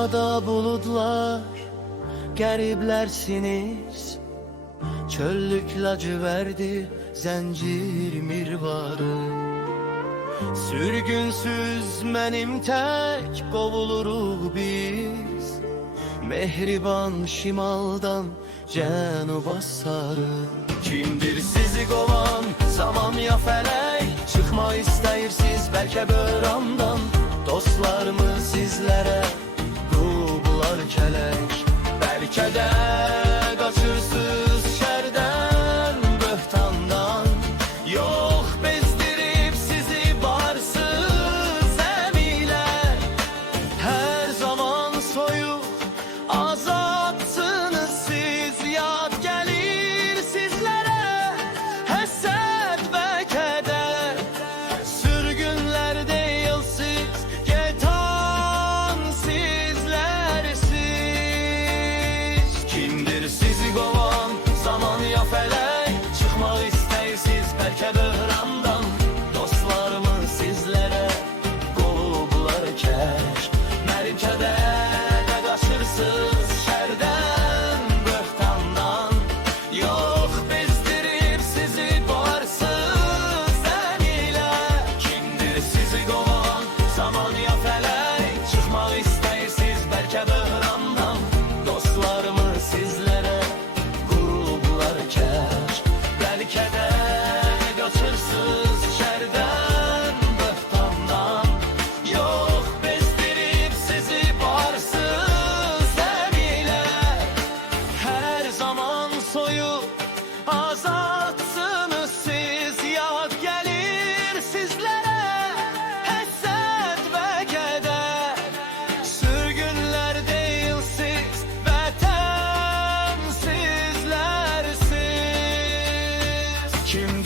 Semada bulutlar, gariblersiniz. Çöllük laciverdi, zencir mirvarı. Sürgünsüz mənim tek qovuluruq biz. Mehriban şimaldan cənuba sarı. Kimdir sizi qovan, zaman ya fələk? Çıxma istəyirsiniz bəlkə böhrandan. Dostlarımı sizlərə qublar kələk. Bəlkə də qaçırsınız şərdən, böhtandan. Yox, bezdirib sizi barsız əmilər. Hər zaman soyuq, azadsınız siz. Yad gəlir sizlərə həsəd və kədər. Sürgünlər deyilsiz, getan sizlərsiz. Kimdir sizi qovan, zaman ya fələk? Çıxmaq istəyirsiniz bəlkə böhrandan. Dostlarımı sizlərə qovublar kək. Mərkədə də qaçırsınız şərdən, böhtandan. Yox, bezdirib sizi barsız zənilər. Kimdir sizi qovan, zaman ya fələk? Çıxmaq istəyirsiniz bəlkə böhrandan. Dostlarımı sizlərə qurublar kək. Bəlkə də qaçırsınız şərdən, böhtandan. Yox, bezdirib sizi barsız zənilər. Hər zaman soyuq, azadsınız siz. Yad gəlir sizlərə həsəd və kədər. Sürgünlər deyilsiz, vətən sizlərsiz. Kim